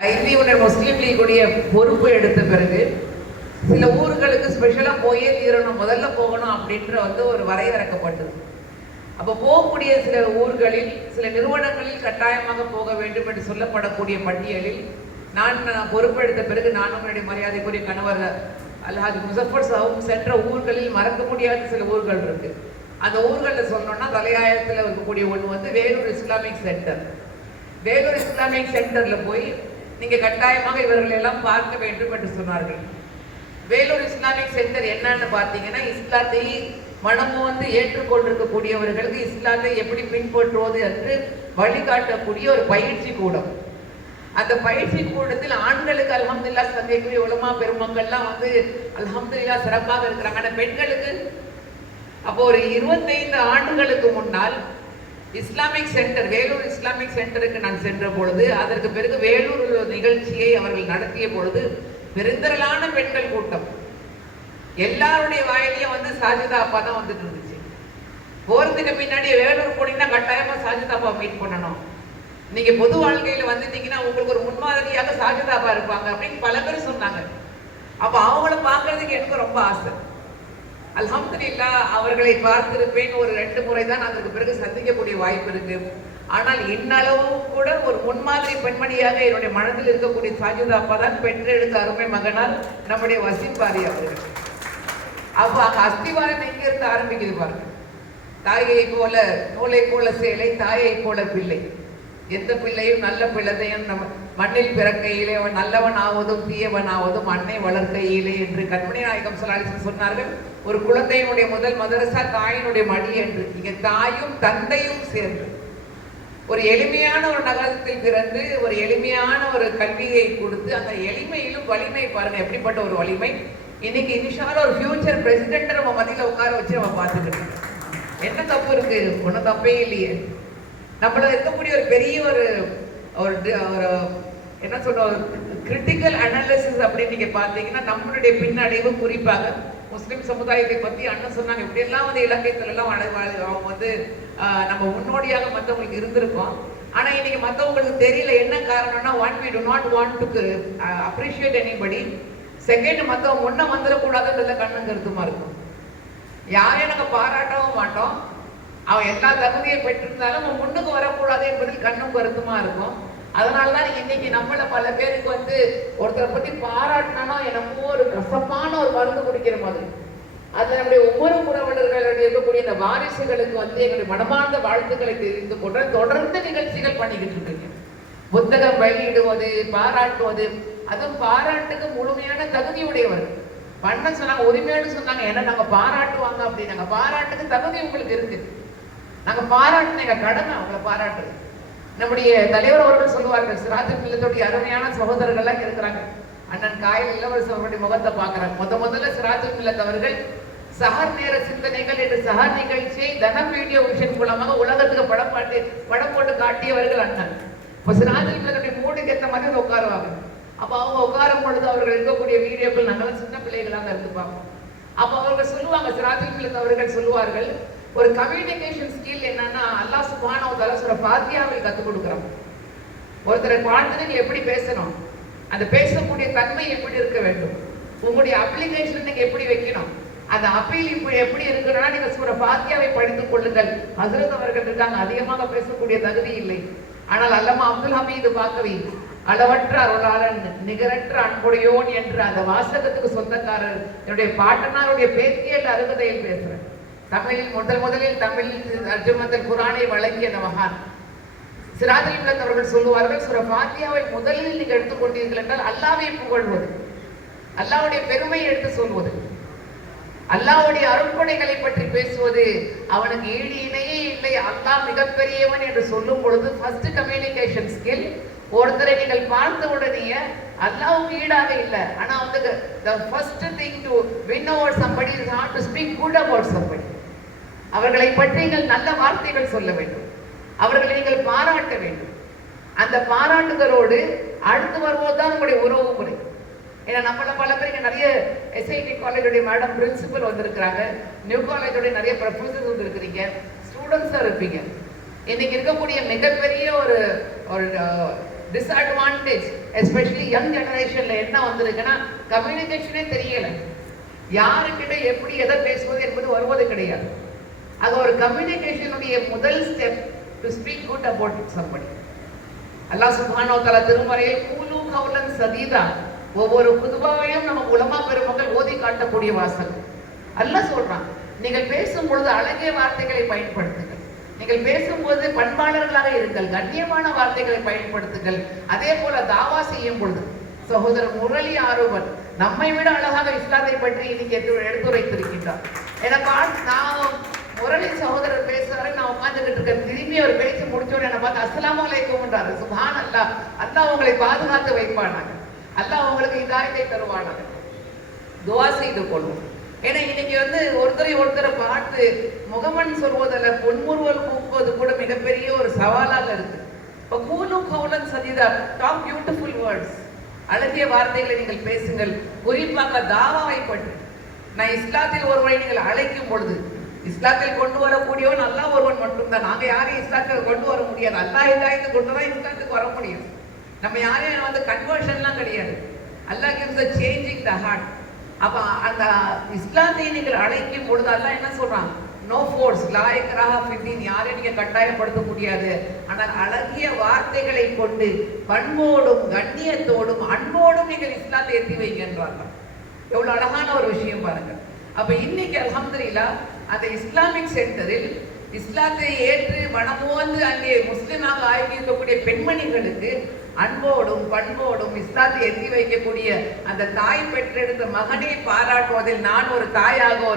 இந்திய முஸ்லீம் லீக்குடைய பொறுப்பு எடுத்த பிறகு சில ஊர்களுக்கு ஸ்பெஷலாக போயே தீரணும், முதல்ல போகணும் அப்படின்ற ஒரு வரையறுக்கப்பட்டது. அப்போ போகக்கூடிய சில ஊர்களில் சில நிறுவனங்களில் கட்டாயமாக போக வேண்டும் என்று சொல்லப்படக்கூடிய பட்டியலில் நான் பொறுப்பெடுத்த பிறகு நானும் என்னுடைய மரியாதைக்குரிய கணவர் அல்ஹாஜ் முசஃபர் சாஹிப் சென்ற ஊர்களில் மறக்க முடியாத சில ஊர்கள் இருக்கு. அந்த ஊர்களில் சொன்னோம்னா தலையாயத்தில் இருக்கக்கூடிய ஒன்று Vellore Islamic centre. Vellore Islamic சென்டர்ல போய் நீங்க கட்டாயமாக இவர்கள் எல்லாம் பார்க்க வேண்டும் என்று சொன்னார்கள். வேலூர் இஸ்லாமிக் சென்டர் என்னன்னு பார்த்தீங்கன்னா, இஸ்லாத்தை மனமோந்து ஏற்றுக்கொண்டிருக்கக்கூடியவர்களுக்கு இஸ்லாத்தை எப்படி பின்பற்றுவது என்று வழிகாட்டக்கூடிய ஒரு பயிற்சி கூடம். அந்த பயிற்சி கூடத்தில் ஆண்களுக்கு அல்ஹம்துலில்லாஹ் சந்தைக்குரிய உலமா பெருமக்கள்லாம் அல்ஹம்துலில்லாஹ் சிறப்பாக இருக்கிறாங்க. ஆனால் பெண்களுக்கு அப்போ ஒரு 25 ஆண்டுகளுக்கு முன்னால் இஸ்லாமிக் சென்டர், வேலூர் இஸ்லாமிக் சென்டருக்கு நான் சென்ற பொழுது, அதற்கு பிறகு வேலூர் நிகழ்ச்சியை அவர்கள் நடத்திய பொழுது பெருந்திரளான பெண்கள் கூட்டம். எல்லாருடைய வாயிலையும் சாஜிதா அப்பா தான் வந்துட்டு இருந்துச்சு. போறதுக்கு பின்னாடி வேலூர் போனீங்கன்னா கட்டாயமா சாஜிதா அப்பா மீட் பண்ணணும். நீங்க பொது வாழ்க்கையில வந்துட்டீங்கன்னா உங்களுக்கு ஒரு முன்மாதிரியாக சாஜிதா அப்பா இருப்பாங்க அப்படின்னு பல பேர் சொன்னாங்க. அப்ப அவங்கள பார்க்கறதுக்கு எனக்கு ரொம்ப ஆசை. அல்ஹம்துலில்லாஹ் அவர்களை பார்த்திருப்பேன். ஒரு 2 முறை தான் அதற்கு பிறகு சந்திக்கக்கூடிய வாய்ப்பு இருக்கு. ஆனால் இன்னளவும் கூட ஒரு முன்மாதிரி பெண்மணியாக என்னுடைய மனதில் இருக்கக்கூடிய சாஜிதா அப்பா தான் பெற்றெடுத்த அருமை மகனால் நம்முடைய வசீம் பாரி அவர்கள். அப்போ அங்க அஸ்திவாரம் எங்க இருந்து ஆரம்பிக்குது பாருங்க. தாயை போல நூலை போல சேலை, தாயை போல பிள்ளை. எந்த பிள்ளையும் நல்ல பிள்ளையும் நம்ம மண்ணில் பிறக்கையிலே அவன் நல்லவன் ஆவதும் தீயவன் ஆவதும் அன்னை வளர்க்கையிலே என்று கண்மணி நாயகம் ஸல்லல்லாஹு அலைஹி சொன்னார்கள். ஒரு குழந்தையினுடைய முதல் மதரசா தாயினுடைய மடி என்று. இங்க தாயும் தந்தையும் சேர்ந்து ஒரு எளிமையான ஒரு நகரத்தில் பிறந்து ஒரு எளிமையான ஒரு கல்வியை கொடுத்து அந்த எளிமையிலும் வலிமை பாருங்க, எப்படிப்பட்ட ஒரு வலிமை. இன்னைக்கு இனிஷால ஒரு ஃபியூச்சர் பிரசிடென்ட் நம்ம மத்தியில உட்கார வச்சு நம்ம பார்த்துக்கிட்டு என்ன தப்பு இருக்கு? ஒன்றும் தப்பே இல்லையே. நம்மள இருக்கக்கூடிய ஒரு பெரிய ஒரு என்ன சொல்ற கிரிட்டிக்கல் அனாலிசிஸ் அப்படின்னு நீங்க பார்த்தீங்கன்னா, நம்மளுடைய பின்னடைவு குறிப்பாக முஸ்லிம் சமுதாயத்தை பத்தி அண்ணன் சொன்னாங்க. இப்படி எல்லாம் இலக்கியத்துல எல்லாம் அவங்க நம்ம முன்னோடியாக மற்றவங்களுக்கு இருந்திருக்கோம். ஆனா இன்னைக்கு மற்றவங்களுக்கு தெரியல. என்ன காரணம்னா, one we do not want to appreciate anybody. Second, மற்றவங்க ஒன்றும் வந்துடக்கூடாதுன்றதுல கண்ணும் கருத்துமா இருக்கும். யாரையும் நாங்கள் பாராட்டவும் மாட்டோம். அவன் எல்லா தகுதியை பெற்றிருந்தாலும் அவன் முன்னுக்கு வரக்கூடாது என்பதில் கண்ணும் கருத்துமா இருக்கும். அதனாலதான் இன்னைக்கு நம்மள பல பேருக்கு ஒருத்தரை பத்தி பாராட்டினா என்னமோ ஒரு கசப்பான ஒரு மருந்து குடிக்கிற மாதிரி. அது நம்முடைய ஒவ்வொரு புறவலர்களுடைய இருக்கக்கூடிய இந்த வாரிசுகளுக்கு எங்களுடைய மனமார்ந்த வாழ்த்துக்களை தெரிந்து கொண்டு தொடர்ந்து நிகழ்ச்சிகள் பண்ணிக்கிட்டு இருக்கீங்க. புத்தகம் வெளியிடுவது, பாராட்டுவது, அதுவும் பாராட்டுக்கு முழுமையான தகுதியுடையவர் பண்ண சொன்னாங்க. உரிமையோடு சொன்னாங்க, ஏன்னா நாங்க பாராட்டுவாங்க அப்படின்னாங்க. பாராட்டுக்கு தகுதி உங்களுக்கு இருக்கு. நாங்க பாராட்டுன எங்க கடமை அவங்களை பாராட்டுறது. நம்முடைய தலைவர் அவர்கள் சொல்லுவார்கள், சிராஜுல் மில்லத்துடைய அருமையான சகோதரர்கள்லாம் இருக்கிறாங்க. அண்ணன் காயல் இளவரசர் அவருடைய முகத்தை பார்க்கிறாங்க. முதல்ல சிராஜுல் மில்லத் அவர்கள் சஹர் நேர சிந்தனைகள் என்ற சஹர் நிகழ்ச்சியை தனம் வீடியோ விஷன் மூலமாக உலகத்துக்கு படம் போட்டு காட்டியவர்கள் அண்ணன். இப்போ சிராஜுல் மில்லத்துடைய மூடுக்கு ஏற்ற மாதிரி உட்காருவாங்க. அப்போ அவங்க உட்காரும் பொழுது அவர்கள் இருக்கக்கூடிய வீடியோக்கள் நாங்களாம் சின்ன பிள்ளைகளாக இருந்து பார்ப்போம். அப்போ அவர்கள் சொல்லுவாங்க, சிராஜுல் மில்லத் அவர்கள் சொல்லுவார்கள், ஒரு கம்யூனிகேஷன் ஸ்கில் என்னன்னா, அல்லாஹ் சுப்ஹானஹு வ தஆலா சூரா ஃபாத்திஹாவில் கற்றுக் கொடுக்குறாங்க. ஒருத்தரை பார்த்து நீங்க எப்படி பேசணும், அந்த பேசக்கூடிய தன்மை எப்படி இருக்க வேண்டும், உங்களுடைய அப்ளிகேஷன் நீங்க எப்படி வைக்கணும், அந்த அப்பீல் இப்படி எப்படி இருக்குன்னா நீங்க சூரா ஃபாத்திஹாவை படித்துக் கொள்ளுங்கள். ஹஸ்ரத் அவர்கள் இருக்காங்க, அதிகமாக பேசக்கூடிய தகுதி இல்லை. ஆனால் அல்லமா அப்துல் ஹமீது பாக்கவி அளவற்ற அருளாளன் நிகரற்ற அன்புடையோன் என்று அந்த வாசகத்துக்கு சொந்தக்காரர் என்னுடைய பாட்டனாருடைய பேத்தியல் அருகதையில் பேசுறேன். தமிழில் முதலில் தமிழில் தர்ஜுமத்துல் குர்ஆனை வழங்கிய அந்த மகான் சிராஜுல் மில்லத் அவர்கள் சொல்லுவார்கள், சூரா ஃபாத்திஹாவை முதலில் நீங்கள் எடுத்துக்கொண்டீர்கள் என்றால் அல்லாஹ்வை புகழ்வது, அல்லாஹ்வுடைய பெருமையை எடுத்து சொல்வது, அல்லாஹ்வுடைய அருட்கொடைகளை பற்றி பேசுவது, அவனுக்கு ஈடு இணையே இல்லை, அல்லாஹ் மிகப்பெரியவன் என்று சொல்லும் பொழுது ஃபர்ஸ்ட் கம்யூனிகேஷன் ஸ்கில். ஒருத்தரை நீங்கள் பார்த்த உடனே அல்லாஹ்வுக்கு ஈடாக இல்லை. ஆனா the first thing to win over somebody is not to speak good about somebody. அவர்களை பற்றி நீங்கள் நல்ல வார்த்தைகள் சொல்ல வேண்டும், அவர்களை நீங்கள் பாராட்ட வேண்டும். அந்த பாராட்டுதலோடு அடுத்து வரும்போதுதான் உங்களுடைய உறவு முறை. ஏன்னா நம்மள பல பேர் இங்க நிறைய எஸ்ஐடி காலேஜுடைய மேடம் பிரின்சிபல் வந்திருக்கிறாங்க, நியூ காலேஜோடைய நிறைய ப்ரொஃபஸர்ஸ் வந்திருக்கிறீங்க, ஸ்டூடெண்ட்ஸாக இருப்பீங்க. இன்னைக்கு இருக்கக்கூடிய மிகப்பெரிய ஒரு டிஸ்அட்வான்டேஜ் எஸ்பெஷலி யங் ஜெனரேஷன்ல என்ன வந்திருக்குன்னா கம்யூனிகேஷனே தெரியல. யாருக்கிட்ட எப்படி எதை பேசுவது என்பது வருவது கிடையாது. அது ஒரு கம்யூனிகேஷனுடைய முதல் step to speak good about somebody. Allah சுப்ஹானஹு வ தஆலா திருமறையில் கூலு கௌலன் சதீதா, ஒவ்வொரு குதுபாவையும் நம்ம உலமா பெருமக்கள் ஓதி காட்டக்கூடிய வாசகம். அல்லாஹ் சொல்றான், நீங்கள் பேசும் பொழுது அழகிய வார்த்தைகளை பயன்படுத்துங்கள், நீங்கள் பேசும்போது பண்பாளர்களாக இருங்கள், கண்ணியமான வார்த்தைகளை பயன்படுத்துங்கள். அதே போல தாவா செய்யும் பொழுது சகோதரர் முரளி ஆரோவன் நம்மை விட அழகாக இஸ்லாத்தை பற்றி இன்னைக்கு எடுத்துரைத்திருக்கின்றார். நான் முரளி சகோதரர் பேசுறாரு, நான் உட்கார்ந்துகிட்டு இருக்கேன். திரும்பி அவர் பேச்சு முடிச்சோட என்ன பார்த்து அஸ்ஸலாமு அலைக்கும்ன்றாரு. சுப்ஹான் அல்லாஹ். அல்லாஹ் உங்களை பாதுகாத்து வைப்பானாங்க, அல்லாஹ் உங்களுக்கு இதாயத்தை தருவானாங்க. துஆ செய்து கொள்வோம். ஏன்னா இன்னைக்கு ஒருத்தரை பார்த்து முகமன் சொல்வதில் பொன்முறுவல் கூப்புவது கூட மிகப்பெரிய ஒரு சவாலாக இருக்கு. இப்போ கூலு கௌலன் சதீதா, டாக் பியூட்டிஃபுல் வேர்ட்ஸ், அழகிய வார்த்தைகளை நீங்கள் பேசுங்கள். குறிப்பாக தாவாவை பற்றி, நான் இஸ்லாத்தில் ஒருவரை நீங்கள் அழைக்கும் பொழுது, இஸ்லாத்தில் கொண்டு வரக்கூடியவன் அல்லாஹ் ஒருவன் மட்டும்தான். நாங்க யாரையும் இஸ்லாத்தில் கொண்டு வர முடியாது. அல்லாஹ் ஹிதாயத்தை கொண்டு தான் இஸ்லாத்துக்கு வர முடியும். நம்ம யாரையும் கன்வர்ஷன்லாம் கிடையாது. அல்லாஹ் gives the changing the heart. அப்ப அந்த இஸ்லாத்தை நீங்கள் அழைக்கும் பொழுது அல்லாஹ் என்ன சொல்றாங்க? நோ ஃபோர்ஸ், லா இக்ராஹ ஃபித்தீன், யாரையும் நீங்க கட்டாயப்படுத்த முடியாது. ஆனால் அழகிய வார்த்தைகளை கொண்டு பண்போடும் கண்ணியத்தோடும் அன்போடும் நீங்கள் இஸ்லாத்தை எத்தி வைக்கின்றார்கள். எவ்வளவு அழகான ஒரு விஷயம் பாருங்க. அப்ப இன்னைக்கு அல்ஹம்துலில்லாஹ் அந்த இஸ்லாமிக் சென்டரில் இஸ்லாத்தை ஏற்று மனமோந்து அங்கே முஸ்லிமாக ஆகியிருக்கக்கூடிய பெண்மணிகளுக்கு அன்போடும் பண்போடும் இஸ்லாத்தை எத்தி வைக்கக்கூடிய அந்த தாய் பெற்றெடுத்த மகனை பாராட்டுவதில் நான் ஒரு தாயாக